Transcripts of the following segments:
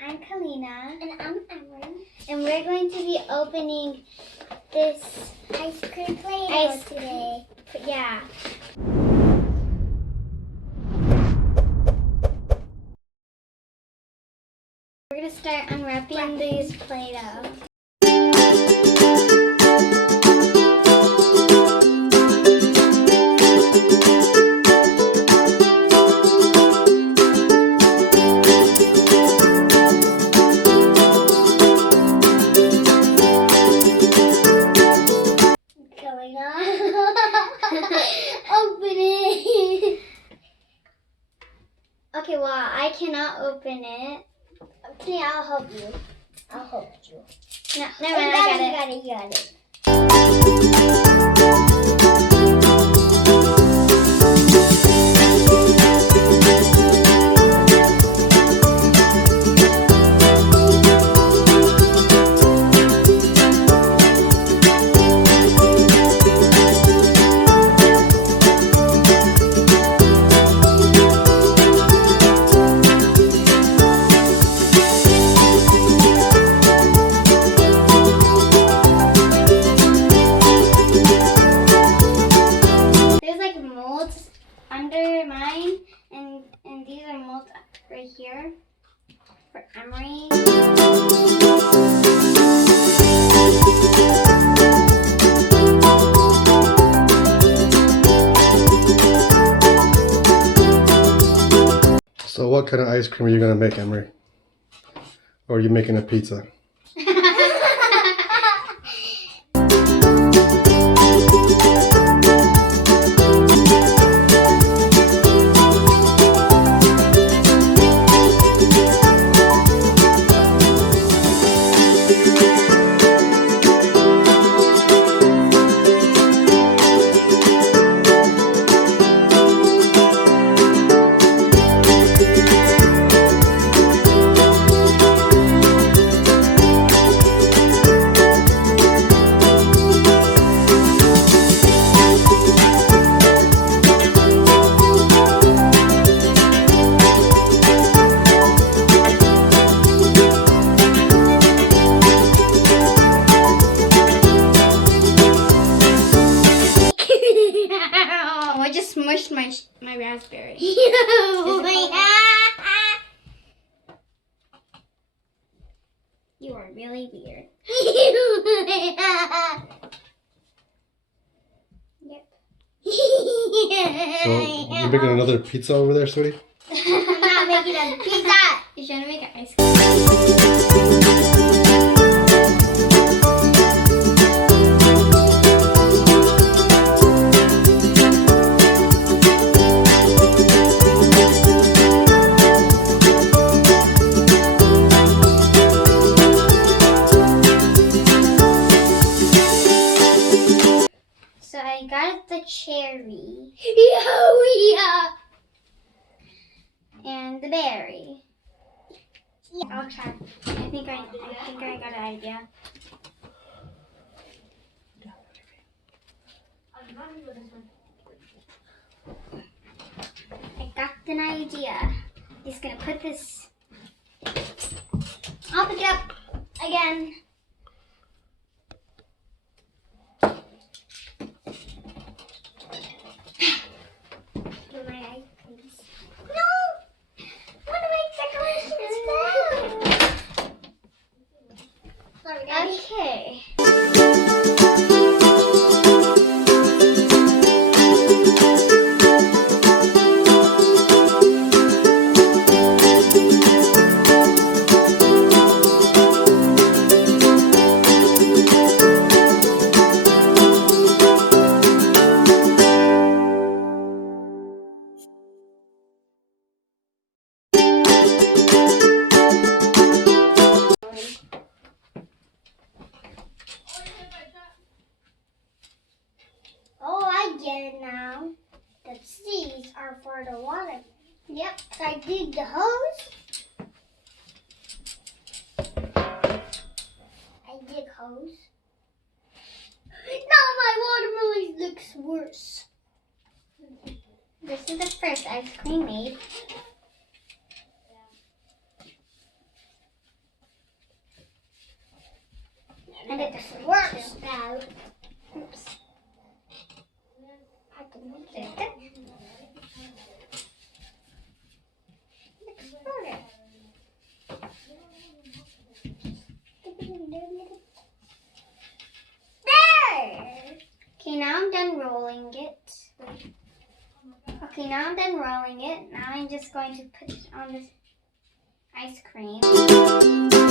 I'm Keena. And I'm Emzy. And we're going to be opening this ice cream Play-Doh today. Yeah. We're going to start unwrapping these Play-Doh. Open it. Okay, well, I cannot open it. Okay, I'll help you. I'll help you. No, never mind, I got it. You got it. Under mine, and these are molds right here for Emzy. So what kind of ice cream are you going to make, Emzy? Or are you making a pizza? I just smushed my raspberry. You are really weird. Yep. So you're making another pizza over there, sweetie? I'm not making a pizza. You're trying to make an ice cream. So I got the cherry Yeah. and the berry. Yeah, I'll try. I think I got an idea. I got an idea. Just gonna put this. I'll pick it up again. Okay. Oh, I get it now. The seeds are for the water. Yep. So I dig the hose. I dig hose. Now my watermelon looks worse. This is the first ice cream made. And it works now. Oops. There! Okay, now I'm done rolling it. Okay, now I'm done rolling it. Now I'm just going to put it on this ice cream.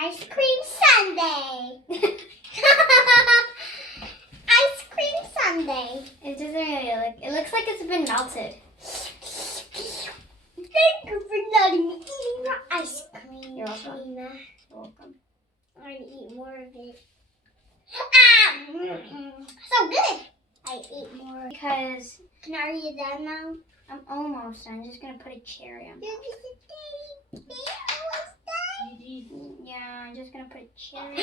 Ice cream sundae. Ice cream sundae. It doesn't really look. It looks like it's been melted. Thank you for letting me eat your ice cream. You're welcome. Keena. You're welcome. I'm going to eat more of it. Ah! So good. I ate more. Because Can I eat that now? I'm almost done. I'm just gonna put a cherry on. Yeah, I'm just gonna put a cherry.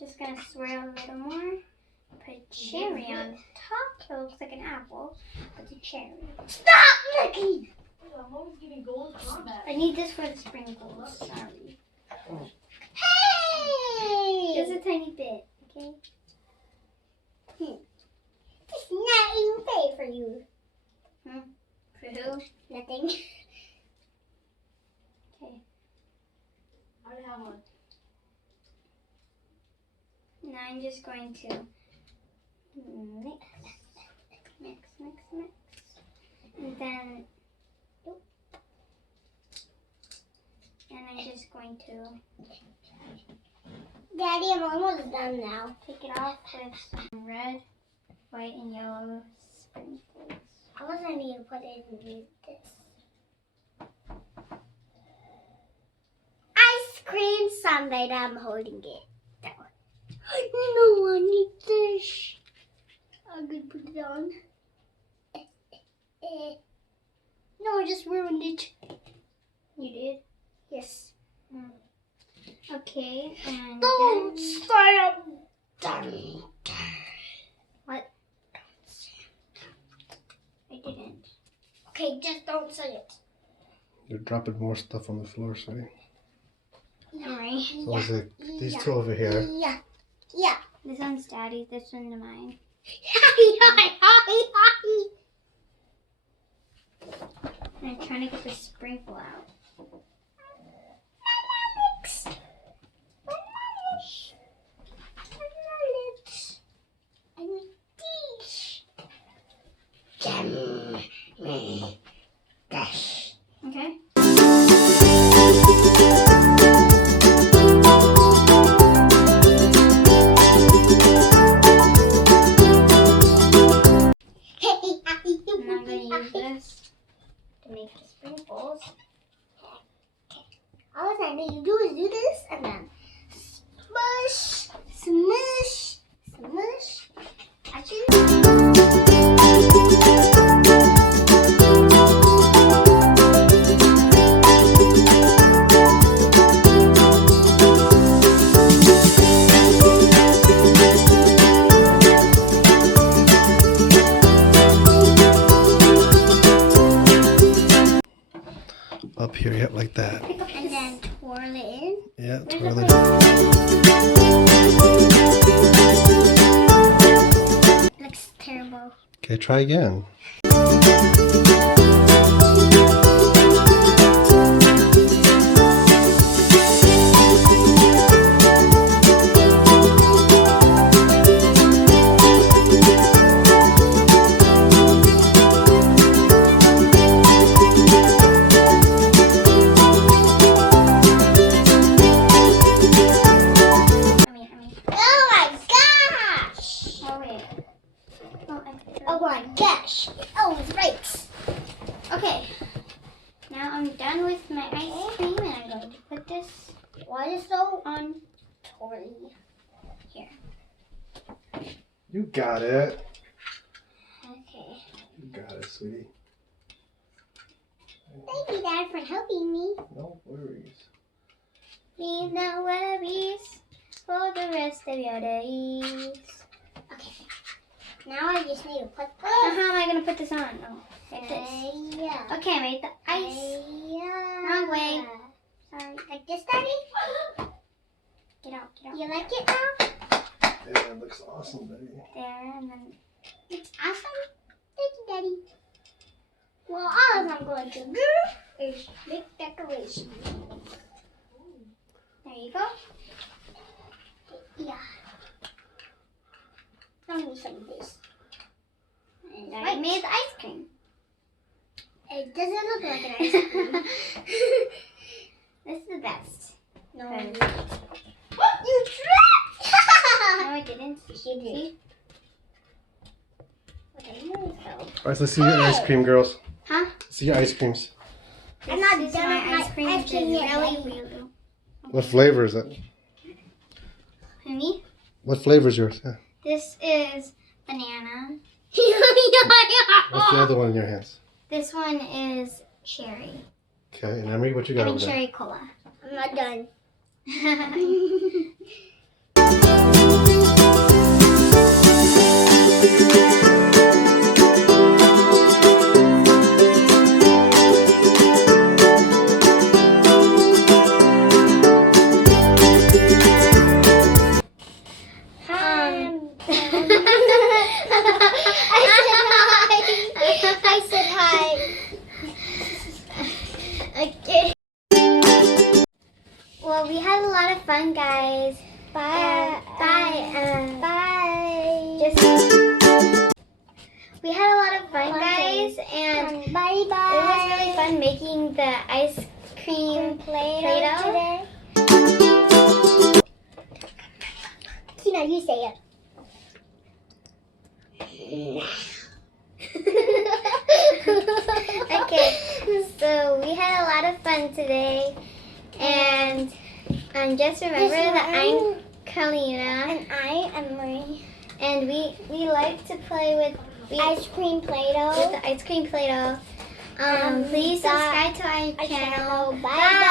Just gonna swirl a little more. Put a cherry on top. So it looks like an apple. Put the cherry. Stop looking. I need this for the sprinkles. Sorry. Hey! Just a tiny bit. Okay. It's not even fair for you. For who? Nothing. Okay. Now I'm just going to mix. And then, I'm just going to Daddy, I'm almost done now. take it off with some red, white, and yellow sprinkles. I wasn't need to put it in this. Ice cream sundae that I'm holding it. That one. No, I need this. I'm gonna put it on. No, I just ruined it. You did? Yes. Okay, and Don't then, say I'm done. what? I didn't. Okay, just don't say it. You're dropping more stuff on the floor, sweetie. Alright. So it's like these two over here. Yeah. Yeah. This one's Daddy's, this one's mine. And I'm trying to get the sprinkle out. Okay? And I'm going to use this to make the sprinkles. All I need to do is do this and then smush, smush, smush. Actually, Up here, yep, like that. and then twirl it in. Yeah, Where's twirl the it. Looks terrible. Okay, try again. Oh my gosh! Oh, wait. Oh my gosh! Oh, it breaks. Okay. Now I'm done with my ice cream and I'm going to put this Why is so on twirly? here. You got it. Okay. You got it, sweetie. Thank you, Dad, for helping me. No worries. Need no worries for the rest of your days. Okay. Now I just need to put Now how am I gonna put this on? Oh, like this. Yeah. Okay, made the ice. Wrong way. Sorry. Like this, Daddy? Get out, get out. You like it now? Yeah, it looks awesome, baby. There, and then It's awesome. Thank you, Daddy. Well, all I'm going to do is make decorations. there you go. Yeah. I'll need some of this. And I made the ice cream. It doesn't look like an ice cream. This is the best. No. Because- You tripped! No, I didn't. She did. Okay, so. Alright, let's see your ice cream, girls. Huh? See your ice creams. I'm not This is done my with my ice cream. ice It's cream yet, really, Daddy. really. What flavor is it? Me? What flavor is yours? Yeah. This is banana. What's the other one in your hands? This one is cherry. Okay, and Emery, what you got I mean over there? cherry cola. I'm not done. I said hi. Okay. Well, we had a lot of fun, guys. Bye. Bye. Bye. We had a lot of fun, guys, and Bye bye. it was really fun making the ice cream Play-Doh. today. Keena, you say it. Okay, so we had a lot of fun today, and just remember that I'm Keena, And I am Marie. and we like to play with Ice cream with Play-Doh. the ice cream Play-Doh. Please Bye. subscribe to our channel. Bye.